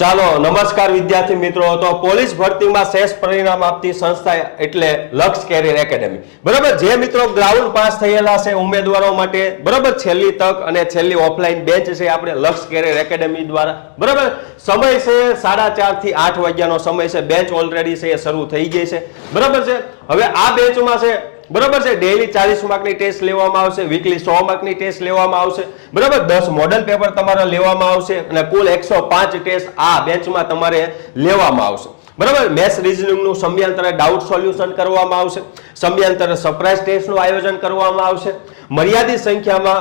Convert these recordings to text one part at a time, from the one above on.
ચાલો નમસ્કાર વિદ્યાર્થી મિત્રો। તો પોલીસ ભરતીમાં શ્રેષ્ઠ પરિણામ આપતી સંસ્થા એટલે લક્ષ્ય કેરિયર એકેડેમી। બરાબર, જે મિત્રો ગ્રાઉન્ડ પાસ થયેલા છે ઉમેદવારો માટે બરાબર છેલ્લી તક અને છેલ્લી ઓફલાઈન બેન્ચ છે આપણે લક્ષ્ય કેરિયર એકેડેમી દ્વારા। બરાબર, સમય છે 4:30 થી 8 વાગ્યાનો સમય છે। બેન્ચ ઓલરેડી છે એ શરૂ થઈ ગઈ છે। બરાબર છે, હવે આ બેન્ચમાં છે બરાબર છે ડેઈલી 40 માર્કની ટેસ્ટ લેવામાં આવશે, વીકલી 100 માર્કની ટેસ્ટ લેવામાં આવશે। બરાબર, 10 મોડલ પેપર તમારા લેવામાં આવશે અને કુલ 105 ટેસ્ટ આ બેન્ચમાં તમારે લેવામાં આવશે। બરાબર, મેથ્સ રીઝનિંગનું સમયાંતરે ડાઉટ સોલ્યુશન કરવામાં આવશે, સમયાંતરે સરપ્રાઈઝ ટેસ્ટનું આયોજન કરવામાં આવશે, મર્યાદિત સંખ્યામાં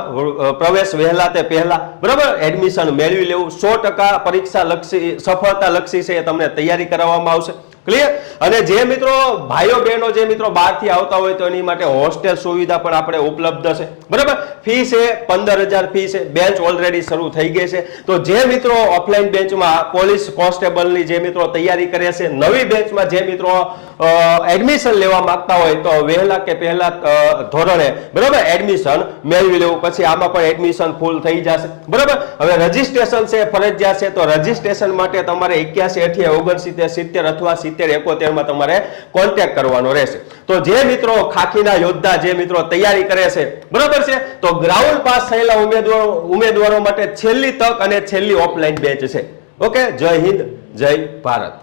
પ્રવેશ વહેલા તે પહેલા બરાબર એડમિશન મેળવી લેવું, 100% પરીક્ષા લક્ષી સફળતા લક્ષી છે એ તમને તૈયારી કરાવવામાં આવશે। ક્લિયર। અને જે મિત્રો ભાઈઓ બહેનો જે મિત્રો બહારથી આવતા હોય તો એની માટે હોસ્ટેલ સુવિધા પણ આપણે ઉપલબ્ધ છે। બરાબર, ફી છે 15,000 ફી છે। બેન્ચ ઓલરેડી શરૂ થઈ ગઈ છે। તો જે મિત્રો ઓફલાઈન બેન્ચમાં પોલીસ કોન્સ્ટેબલની જે મિત્રો તૈયારી કરે છે, નવી બેન્ચમાં જે મિત્રો એડમિશન લેવા માંગતા હોય તો વહેલા કે પહેલા ધોરણે બરાબર એડમિશન મેળવી લેવું, પછી આમાં પણ એડમિશન ફૂલ થઈ જશે। બરાબર, હવે રજીસ્ટ્રેશન છે ફરજિયાત છે, તો રજીસ્ટ્રેશન માટે તમારે 81 80 69 70 અથવા 70 71 તમારે કોન્ટેક્ટ કરવાનો રહેશે। તો જે મિત્રો ખાખીના યોદ્ધા જે મિત્રો તૈયારી કરે છે બરાબર છે, તો ગ્રાઉન્ડ પાસ થયેલા ઉમેદવારો માટે છેલ્લી તક અને છેલ્લી ઓફલાઈન બેચ છે। ઓકે, જય હિન્દ, જય ભારત।